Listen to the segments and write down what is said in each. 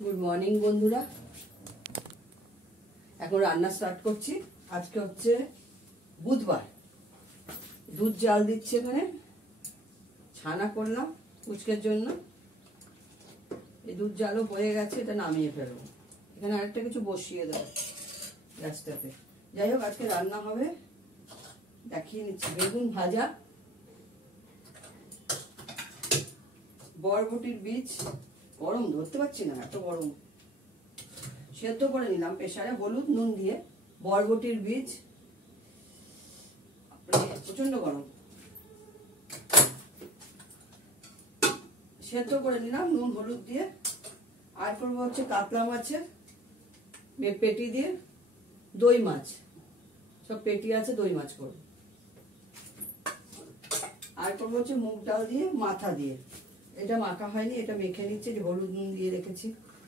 Good morning বন্ধুরা, এখন রান্না স্টার্ট করছি। আজকে হচ্ছে বুধবার। দুধ জাল দিচ্ছি, এখানে ছানা করলাম উচকের জন্য। এই দুধ জালও হয়ে গেছে, এটা নামিয়ে ফেলবো। এখানে আরেকটা কিছু বসিয়ে দেবো গ্যাসটাতে। যাই হোক, আজকে রান্না হবে দেখিয়ে নিচ্ছি। বেগুন ভাজা, বরবটির বীজ, গরম ধরতে পারছি না, এত গরম, সেদ্ধ করে নিলাম প্রেসারে হলুদ নুন দিয়ে। বরবটির বীজ, প্রচন্ড গরম, সেদ্ধ করে নিলাম নুন হলুদ দিয়ে। আর করবো হচ্ছে কাতলা মাছের পেটি দিয়ে, দই মাছ, সব পেটি আছে, দই মাছ করবো। আর করবো হচ্ছে মুগ ডাল দিয়ে মাথা দিয়ে। এটা মাখা হয়নি, এটা মেখে নিচ্ছি, যে হলুদ নুন দিয়ে রেখেছি।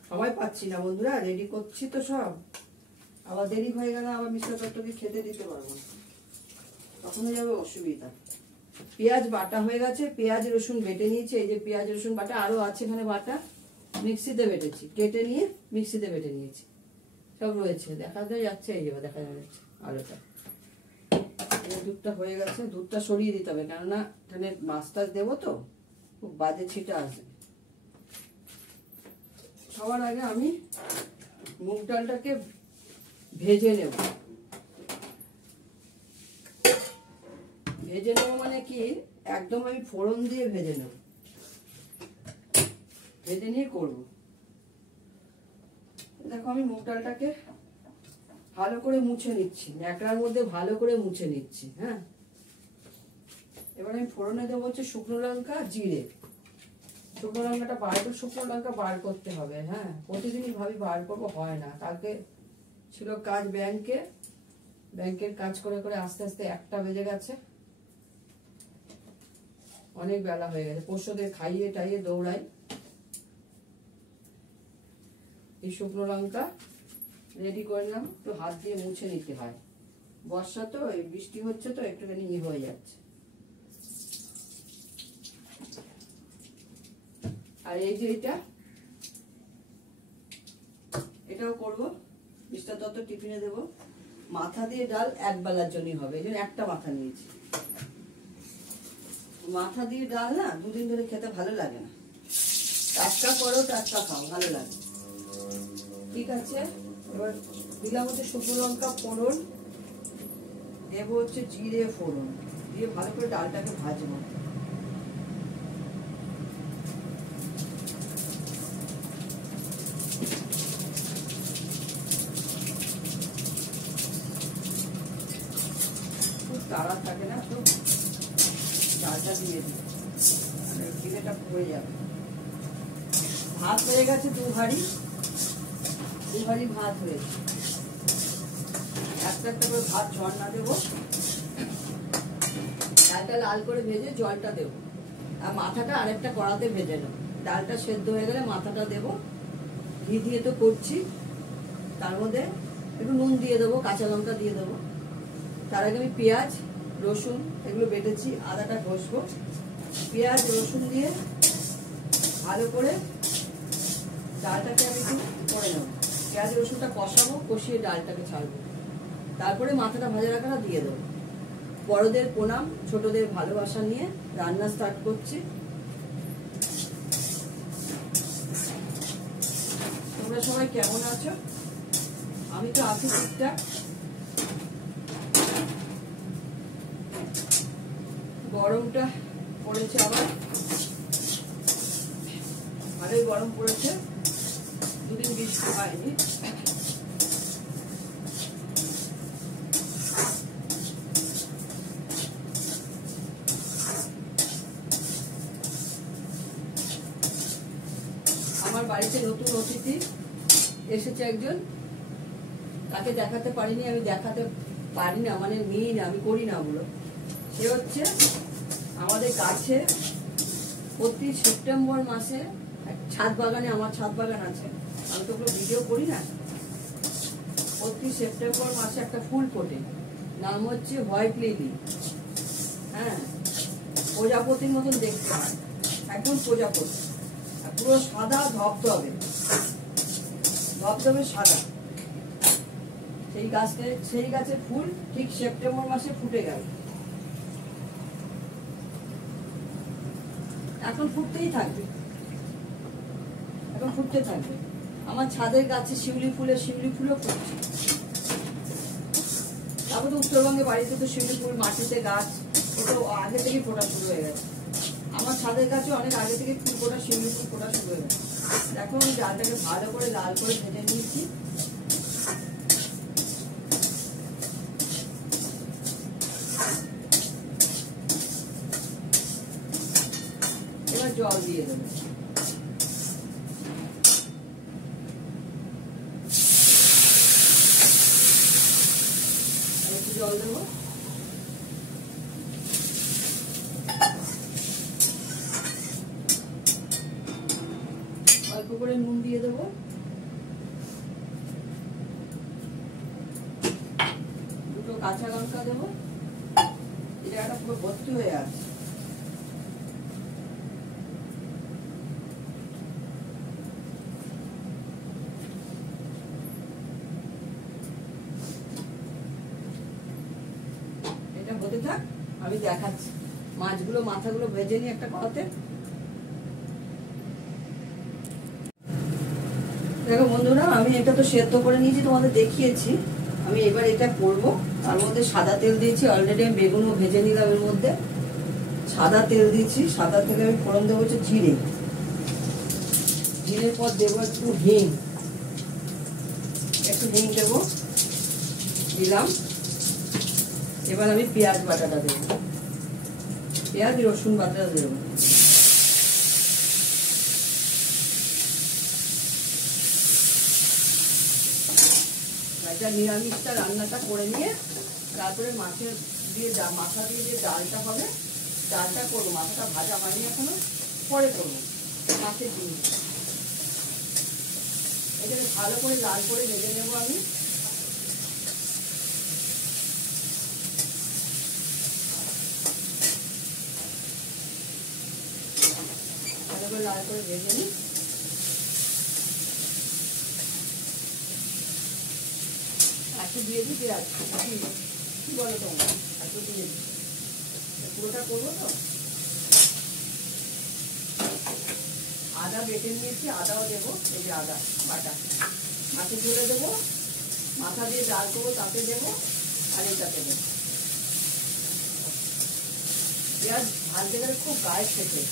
সময় পাচ্ছি না বন্ধুরা, রেডি করছি তো সব, আবার দেরি হয়ে গেলে আবার মিশ্র তত্ত্বকে খেতে দিতে পারবো না, তখনই যাবে অসুবিধা। পেঁয়াজ বাটা হয়ে গেছে, পেঁয়াজ রসুন বেটে নিয়েছি। এই যে পেঁয়াজ রসুন বাটা আরো আছে এখানে বাটা, মিক্সিতে বেটেছি, কেটে নিয়ে মিক্সিতে বেটে নিয়েছি, সব রয়েছে, দেখা যাচ্ছে। এই যে দেখা যাচ্ছে আলুটা। দুধটা হয়ে গেছে, দুধটা সরিয়ে দিতে হবে, কেননা এখানে মাছ টাছ দেবো তো, খুব বাজে ছিটা আসবে। সবার আগে আমি মুগ ডালটাকে ভেজে নেব। ভেজে নেব মানে কি, একদম আমি ফোড়ন দিয়ে ভেজে নেব, ভেজে নিয়ে করবো। দেখো, আমি মুগ ডালটাকে ভালো করে মুছে নিচ্ছি, ন্যাকড়ার মধ্যে ভালো করে মুছে নিচ্ছি। হ্যাঁ, এবার আমি ফোড়নে দেবো হচ্ছে শুকনো লঙ্কা, জিরে। শুকনো লঙ্কাটা শুকনো লঙ্কা বার করতে হবে। হ্যাঁ, প্রতিদিনই ভাবি বার করবো, হয় না। কালকে ছিল কাজ ব্যাংকের কাজ করে করে আস্তে আস্তে 1টা বেজে গেছে, অনেক বেলা হয়ে গেছে। পোষ্যদের খাইয়ে টাইয়ে দৌড়াই। এই শুকনো লঙ্কা রেডি করে নিলাম, একটু হাত দিয়ে মুছে নিতে হয়, বর্ষা তো, এই বৃষ্টি হচ্ছে তো একটুখানি হয়ে যাচ্ছে। আর এই যে এটাও করবো, মিষ্টা তত্ত্ব টিফিনে দেবো। মাথা দিয়ে ডাল এক বেলার জন্যই হবে, এই জন্য একটা মাথা নিয়েছি। মাথা দিয়ে ডাল না দুদিন ধরে খেতে ভালো লাগে না, টাটকা করো, টাটকা খাও, ভালো লাগে। ঠিক আছে, এবার দিলাম হচ্ছে শুকনো লঙ্কা ফোড়ন, দেবো হচ্ছে জিরে ফোড়ন দিয়ে ভালো করে ডালটাকে ভাজবো। খুব তাড়া থাকে না তো, ডালটা দিয়ে দিই, জিরেটা পড়ে যাবে। ভাত হয়ে গেছে, 2 হাঁড়ি ভাত হয়েছে। একটা একটা করে ভাত ঝর্ণা দেবো, ডালটা লাল করে ভেজে জলটা দেবো, আর মাথাটা আরেকটা কড়াতে ভেজে নেবো। ডালটা সেদ্ধ হয়ে গেলে মাথাটা দেবো। ঘি দিয়ে তো করছি, তার মধ্যে একটু নুন দিয়ে দেবো, কাঁচা লঙ্কা দিয়ে দেবো। তার আগে আমি পেঁয়াজ রসুন এগুলো বেটেছি, আদাটা ঘষবো। পেঁয়াজ রসুন দিয়ে ভালো করে ডালটাকে আমি একটু করে নেবো। পেঁয়াজ রসুনটা কষাবো, কষিয়ে ডালটাকে ছাড়বো, তারপরে মাথাটা ভাজা রাখাটা দিয়ে দেবো। বড়দের প্রণাম, ছোটদের ভালোবাসা নিয়ে রান্না স্টার্ট করছি। তোমরা সবাই কেমন আছো? আমি তো আছি ঠিকঠাক। গরমটা পড়েছে, আবার ভালোই গরম পড়েছে, দুদিন বৃষ্টি হয়নি। আমার বাড়িতে নতুন অতিথি এসেছে একজন, তাকে দেখাতে পারিনি, আমি দেখাতে পারি না, মানে নিই না, আমি করি না ওগুলো। সে হচ্ছে আমাদের কাছে প্রতি সেপ্টেম্বর মাসে ছাদ বাগানে, আমার ছাদ বাগান আছে, আমি তো ওগুলো ভিডিও করি না। প্রতি সেপ্টেম্বর মাসে একটা ফুল ফোটে, নাম হচ্ছে হোয়াইট লিলি। হ্যাঁ, প্রজাপতির মতন দেখতে হয়, একদম প্রজাপতি, পুরো সাদা ধবধবে। ধবধবে সাদা। সেই গাছের ফুল ঠিক সেপ্টেম্বর মাসে ফুটে গেল। এখন ফুটতেই থাকবে, এখন ফুটতে থাকবে। আমার ছাদের গাছে শিউলি ফুলও ফুটছে। তারপর তো উত্তরবঙ্গে বাড়িতে তো শিউলি ফুল মাটিতে গাছ, ওটা আগে থেকেই ফোটা শুরু হয়ে গেছে। আমার ছাদের গাছে অনেক আগে থেকে ফুল ফোটা, শিউলি ফুল ফোটা শুরু হয়ে গেছে। দেখো আমি ডালটাকে ভালো করে লাল করে ভেজে নিয়েছি। এবার জল দিয়ে দেবো। একটু জল দেবো। অল্প করে নুন দিয়ে দেবো। দুটো কাঁচা লঙ্কা দেবো। এই জায়গাটা পুরো ভর্তি হয়ে আছে। এটা হতে থাক, আমি দেখাচ্ছি। মাছগুলো মাথাগুলো ভেজে নিই একটা কড়াতে। দেখো বন্ধুরা, আমি এটা তো সেদ্ধ করে নিয়েছি, তোমাদের দেখিয়েছি। আমি এবার এটা করবো। তার মধ্যে সাদা তেল দিয়েছি অলরেডি। আমি বেগুনও ভেজে নিলাম। এর মধ্যে সাদা তেল দিয়েছি। সাদা তেলে আমি ফোড়ন দেবো হচ্ছে জিরে। জিরের পর দেবো একটু হিং। একটু হিং দেবো, দিলাম। এবার আমি পেঁয়াজ বাটাটা দেবো। পেঁয়াজ রসুন বাটাটা দেবো। নিরামিষটা রান্নাটা করে নিয়ে তারপরে মাছের দিয়ে মাথা দিয়ে যে ডালটা হবে, ডালটা করবো। মাথাটা ভাজা হয়নি এখনো, পরে করবো মাছের জিনিস। এটাকে ভালো করে লাল করে ভেজে নেবো আমি। ভালো করে লাল করে ভেজে নিই। একটু দিয়ে দিতে যাচ্ছি, কি বলো তোমরা? একটু দিয়ে দিচ্ছি, পুরোটা করবো তো। আদা বেটে নিয়েছি, আদাও দেবো। এই যে আদা বাটা মাছে ঝোলে দেবো। মাথা দিয়ে ডাল করবো তাতে দেবো, আর এটাতে দেবো। পেঁয়াজ ভাজতে গেলে খুব গায়ে খেতে।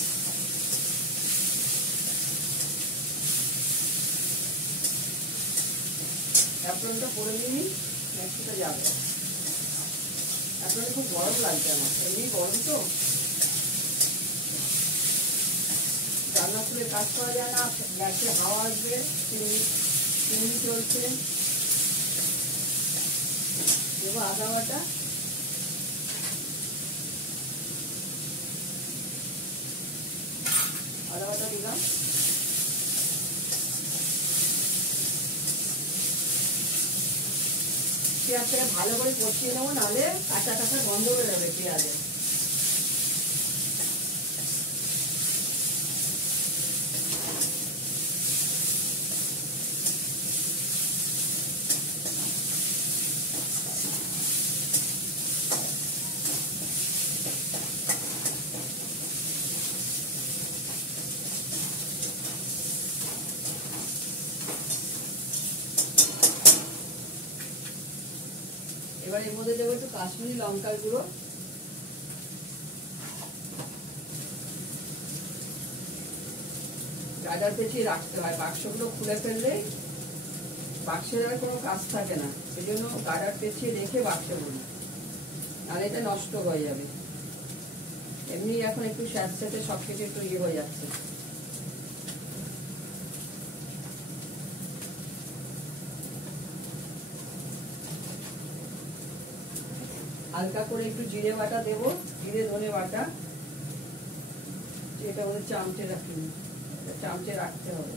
অ্যাপ্রনটা করে নিই, নেক্সটটা যাবে। অ্যাপ্রনে খুব গরম লাগছে আমার, এমনি গরম তো, রান্না করে কাজ করা যায় না। গ্যাসে হাওয়া আসবে, চিমনি চলছে। দেবো আদা বাটা। আদা বাটা দিলাম। পেঁয়াজটাকে ভালো করে কষিয়ে নেবো, নাহলে কাঁচা কাঁচা গন্ধ হয়ে যাবে পেঁয়াজে। এবার এর মধ্যে দেবো একটু কাশ্মীরি লঙ্কার গুঁড়ো। গার্ডার পেঁচিয়ে রাখতে হয়, বাক্সগুলো খুলে ফেললে বাক্সের আর কোনো কাজ থাকে না। সেই জন্য গার্ডার পেঁচিয়ে রেখে বাক্সে বলি, নাহলে এটা নষ্ট হয়ে যাবে। এমনি এখন একটু স্যাঁতস্যাঁতে সব কিছু একটু ইয়ে হয়ে যাচ্ছে। হালকা করে একটু জিরে বাটা দেবো, জিরে ধনে বাটা। এটা ওদের চামচে রাখিনি, চামচে রাখতে হবে।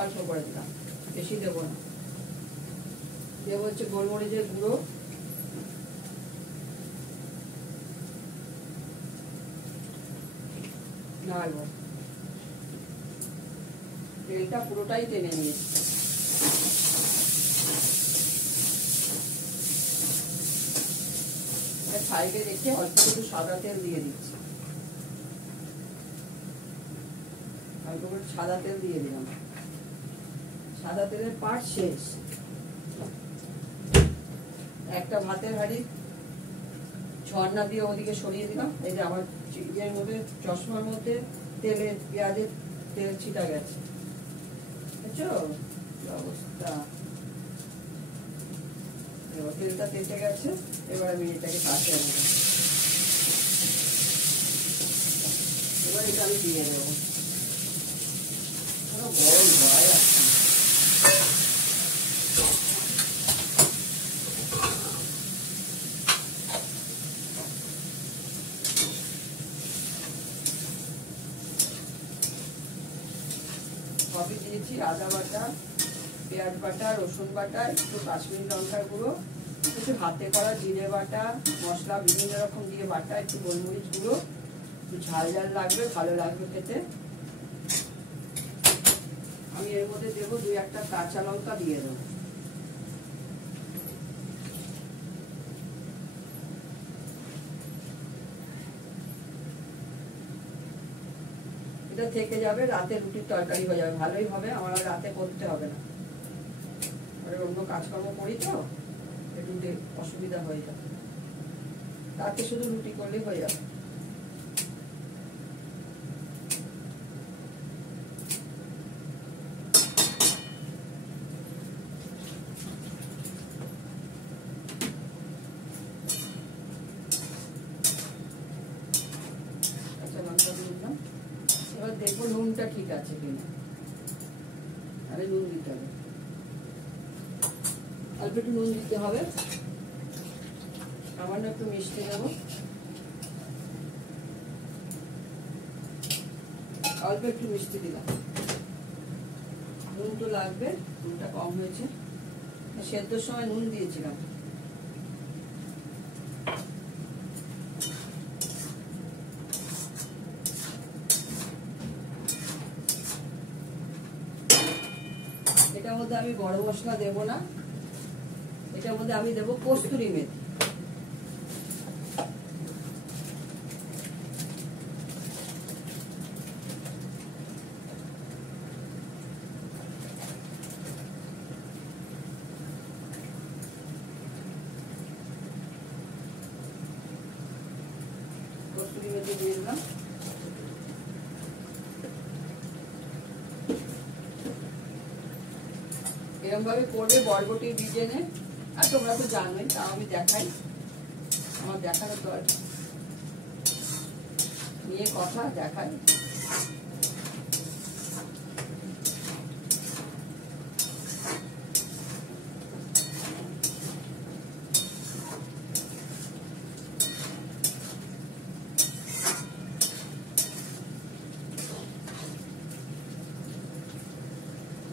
অল্প করে দিলাম, বেশি দেবো না। দেবো হচ্ছে গোলমরিচের গুঁড়ো, নাড়বো। তেলটা পুরোটাই টেনে নিয়েছি। সাইডে রেখে অল্প একটু সাদা তেল দিয়ে দিচ্ছি, অল্প একটু সাদা তেল দিয়ে দিলাম। সাদা তেলের পাট শেষ। একটা ভাতের হাঁড়ি ঝর্ণা দিয়ে ওদিকে সরিয়ে দিলাম। এই যে আমার ইয়ের মধ্যে, চশমার মধ্যে তেলের, পেঁয়াজের তেল ছিটা গেছে, বুঝছো অবস্থা। তেলটা তেলতে গেছে, এবার আমি এটাকে কাছে আনবো। এবার এটা আমি দিয়ে দেবো। গরম ভয় আসছে। সবই দিয়েছি, আদা বাটা, পেঁয়াজ বাটা, রসুন বাটা, একটু কাশ্মীরি লঙ্কার গুঁড়ো, একটু হাতে করা জিরে বাটা, মশলা বিভিন্ন রকম দিয়ে বাটা, একটু গোলমরিচ গুঁড়ো, একটু ঝাল ঝাল লাগবে, ভালো লাগবে খেতে। আমি এর মধ্যে দেবো 2-1টা কাঁচা লঙ্কা দিয়ে দেবো। এটা থেকে যাবে, রাতে রুটির তরকারি হয়ে যাবে, ভালোই হবে। আমার আর রাতে করতে হবে না, অন্য কাজকর্ম করি তো রুটি অসুবিধা হয়ে যাবে। রাতে শুধু রুটি করলেই হয়ে যাবে। এবার দেখবো নুনটা ঠিক আছে কিনা। আরে নুন দিতে হবে, অল্প একটু নুন দিতে হবে, সামান্য একটু মিষ্টি দেবো, অল্প একটু মিষ্টি দিলাম। নুন তো লাগবে, নুনটা কম হয়েছে, সেদ্ধর সময় নুন দিয়েছিলাম। এটার মধ্যে আমি গরম মশলা দেবো না, এটার মধ্যে আমি দেবো কস্তুরি মেথি। কস্তুরি মেথি দিয়ে দিলাম। এরকম ভাবে করবে বরবটি ভিজে নে। আর তোমরা তো জানোই, তাও আমি দেখাই, আমার দেখানো তো আর নিয়ে কথা, দেখাই।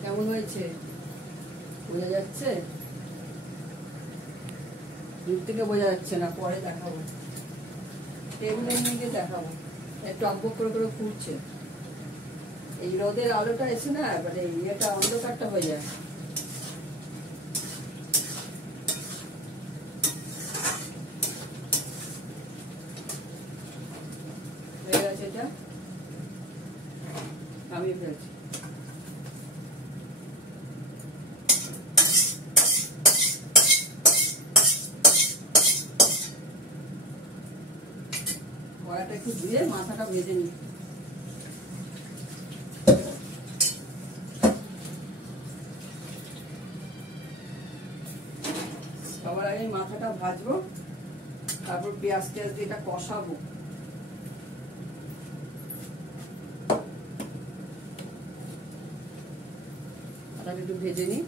কেমন হয়েছে বোঝা যাচ্ছে? দূর থেকে বোঝা যাচ্ছে না, পরে দেখাবো, টেবিলে নিয়ে গিয়ে দেখাবো। একটু টকবক করে করে ফুটছে। এই রোদের আলোটা এসে না, মানে ইয়েটা অন্ধকারটা হয়ে যায়। হয়ে গেছে, এটা নামিয়ে ফেলছি। কড়াটা একটু ধুয়ে মাথাটা ভেজে নিই। সবার আগে মাথাটা ভাজবো, তারপর পেঁয়াজ টেয়াজ দিয়ে এটা কষাবো। মাথাটা একটু ভেজে নিই।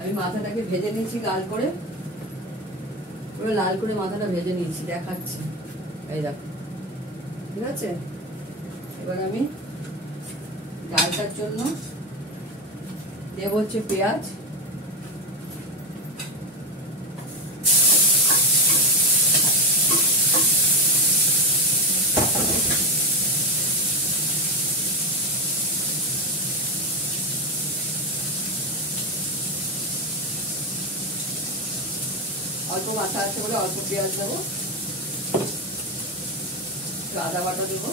আমি মাথাটাকে ভেজে নিয়েছি লাল করে, পুরো লাল করে মাথাটা ভেজে নিয়েছি, দেখাচ্ছি। এই দেখো, ঠিক আছে। এবার আমি ডালটার জন্য দেবো হচ্ছে পেঁয়াজ, অল্প মাথা আছে বলে অল্প পেঁয়াজ দেবো, আদা বাটা দেবো,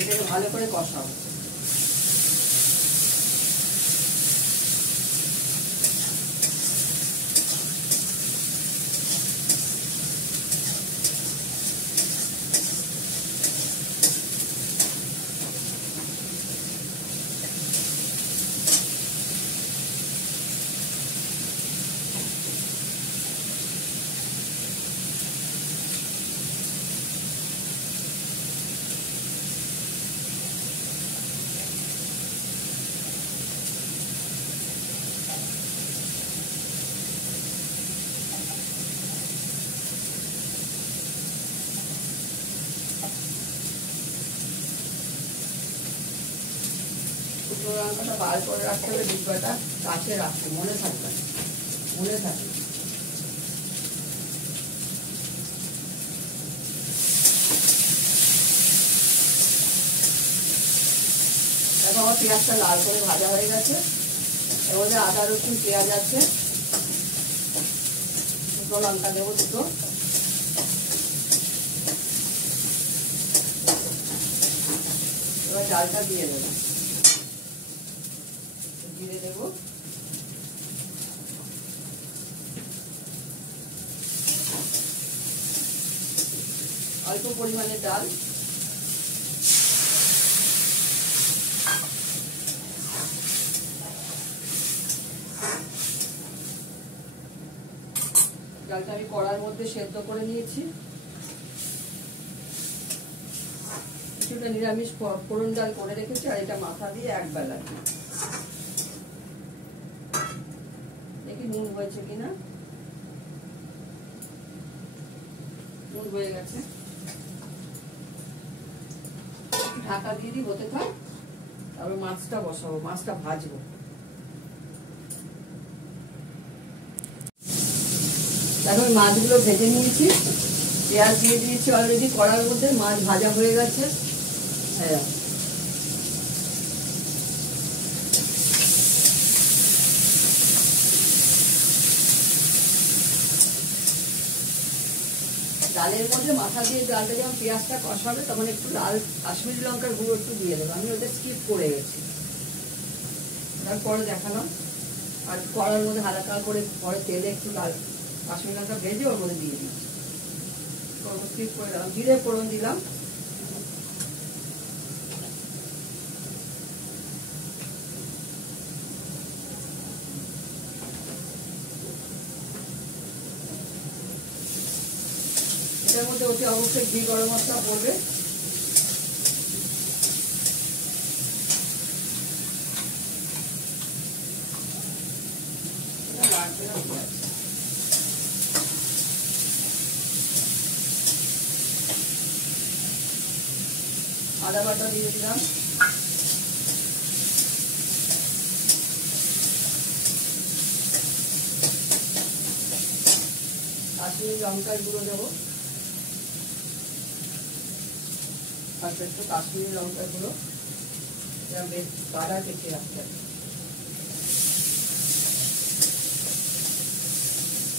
এটাকে ভালো করে কষাবো। শুকনো লঙ্কাটা বার করে রাখতে হবে, ডিব্বাটা কাছে রাখতে মনে থাকবে, মনে থাকে। দেখো আমার পেঁয়াজটা লাল করে ভাজা হয়ে গেছে, এর মধ্যে আদা রসুন পেঁয়াজ আছে, শুকনো লঙ্কা দেবো দুটো, এবার ডালটা দিয়ে দেবো, জিরে দেবো, অল্প পরিমাণে ডাল, ডালটা আমি কড়ার মধ্যে সেদ্ধ করে নিয়েছি। কিছুটা নিরামিষ ফোড়ন ডাল করে রেখেছি, আর এটা মাথা দিয়ে একবেলা দেখি নুন হয়েছে কিনা। নুন হয়ে গেছে, ঢাকা দিয়ে দিই, হতে থাক। তারপর মাছটা বসাবো, মাছটা ভাজবো। দেখো আমি মাছগুলো ভেজে নিয়েছি, পেঁয়াজ দিয়ে দিয়েছি অলরেডি কড়ার মধ্যে, মাছ ভাজা হয়ে গেছে। হ্যাঁ, ডালের মধ্যে মাথা দিয়ে ডালটা যখন পেঁয়াজটা কষাবে তখন একটু লাল কাশ্মীরি লঙ্কার গুঁড়ো একটু দিয়ে দেবো, আমি ওটা স্কিপ করে গেছি, তারপরে দেখালাম। আর কড়ার মধ্যে হালকা করে পরে তেলে একটু লাল কাশ্মীরি লঙ্কা ভেজে ওর মধ্যে দিয়ে দিচ্ছি, স্কিপ করে দিলাম। জিরে ফোড়ন দিলাম, এটার মধ্যে অতি অবশ্যই ঘি গরম মশলা পড়বে, আদা বাটা দিয়ে দিলাম, কাশ্মীরি লঙ্কার গুঁড়ো দেবো, আর একটু কাশ্মীরি লঙ্কার গুঁড়ো বেশ গাঢ় কেটে রাখতে হবে।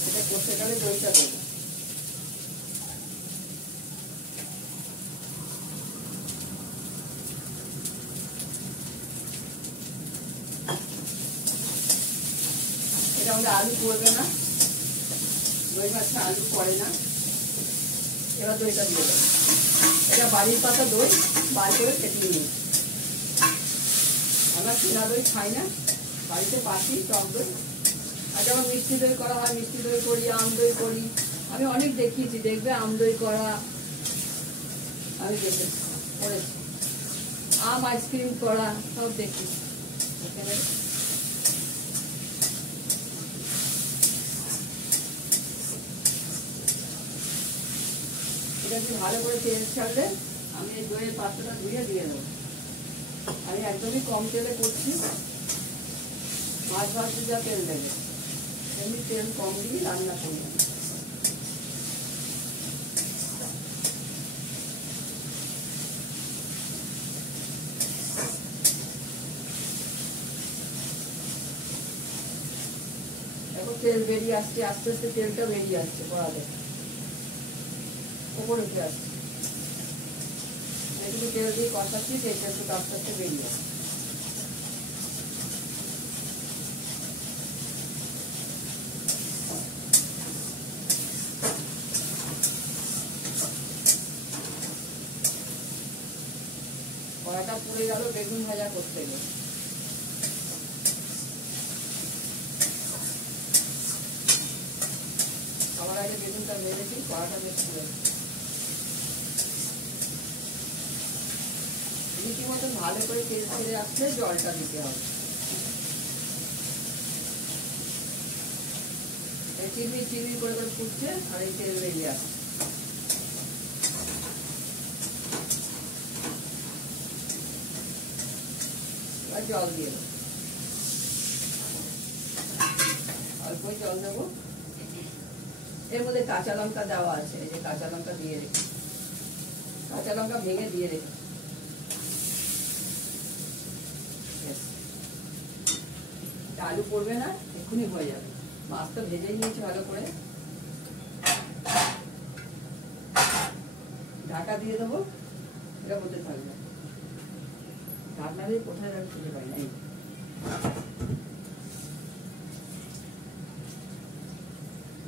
এটা কষে গেলে দইটা দেবো, এটা আমাদের আলু পড়বে না, দই মাছে আলু পড়ে না। এবার দইটা দিয়ে দেবো, এটা বাড়ির পাতা দই বার করে কেটে নিই, আমরা কেনা দই খাই না, বাড়িতে পাতি টক দই। আর যেমন মিষ্টি দই করা হয়, মিষ্টি দই করি, আম দই করি, আমি অনেক দেখিয়েছি, দেখবে আম দই করা আমি দেখেছি, করেছি, আম আইসক্রিম করা সব দেখি। এখানে এটা কি ভালো করে তেল ছাড়লে আমি এই দইয়ের পাত্রটা ধুয়ে দিয়ে দেবো। আমি একদমই কম তেলে করছি, মাছ ভাজতে যা তেল দেবে এমনি তেল কম দিয়ে রান্না করবো। দেখো তেল বেরিয়ে আসছে, আস্তে আস্তে তেলটা বেরিয়ে আসছে কড়াতে, ওপরে উঠে আসছে। একটু তেল দিয়ে কষাচ্ছি, তেলটা একটু আস্তে আস্তে বেরিয়ে আসছে। কড়াটা পুড়ে গেল বেগুন ভাজা করতে গেলে। আমার আগে বেগুনটা ভেজেছি, কড়াটা বেশ পুড়ে রীতিমতো ভালো করে তেল ছেড়ে আসলে জলটা দিতে হবে। চিনি চিনি করে করে ফুটছে আর এই তেল বেরিয়ে আসছে। জল দিয়ে দেবো, অল্পই জল দেবো। এর মধ্যে কাঁচা লঙ্কা দেওয়া আছে, এই যে কাঁচা লঙ্কা দিয়ে রেখে, কাঁচা লঙ্কা ভেঙে দিয়ে রেখে। আলু পড়বে না, এক্ষুনি হয়ে যাবে। মাছ তো ভেজে নিয়েছি ভালো করে। ঢাকা দিয়ে দেবো, এটা হতে থাকবে। ঢাকনা দিয়ে কোথায় রাখতে খুঁজে পাই না।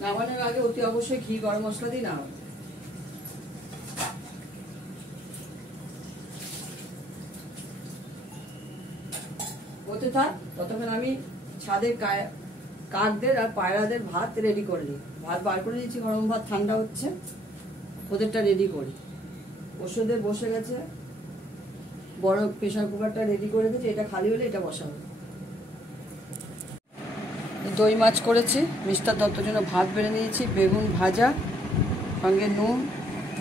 নামানোর আগে অতি অবশ্যই ঘি গরম মশলা দিয়ে নামাবো। হতে থাক, ততক্ষণ আমি ছাদে কাকদের আর পায়রাদের ভাত রেডি করে নিই। ভাত বার করে দিয়েছি, গরম ভাত, ঠান্ডা হচ্ছে, ওদেরটা রেডি করি। ওষুধে বসে গেছে, বড় প্রেশার কুকারটা রেডি করে দিয়েছি, এটা খালি হলে এটা বসাবো। দই মাছ করেছি, মিস্টার দত্তর জন্য ভাত বেড়ে নিয়েছি, বেগুন ভাজা, সঙ্গে নুন,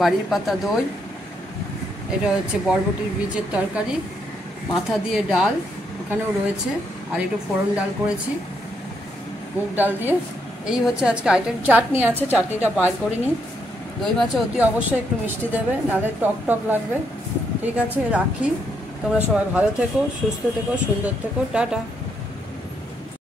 বাড়ির পাতা দই, এটা হচ্ছে বরবটির বীজের তরকারি, মাথা দিয়ে ডাল ওখানেও রয়েছে, আর একটু ফোড়ন ডাল করেছি মুগ ডাল দিয়ে। এই হচ্ছে আজকে আইটেম। চাটনি আছে, চাটনিটা বার করে নিই। দই মাছে অতি অবশ্যই একটু মিষ্টি দেবে, নাহলে টক টক লাগবে। ঠিক আছে, রাখি। তোমরা সবাই ভালো থেকো, সুস্থ থেকো, সুন্দর থেকো, টাটা।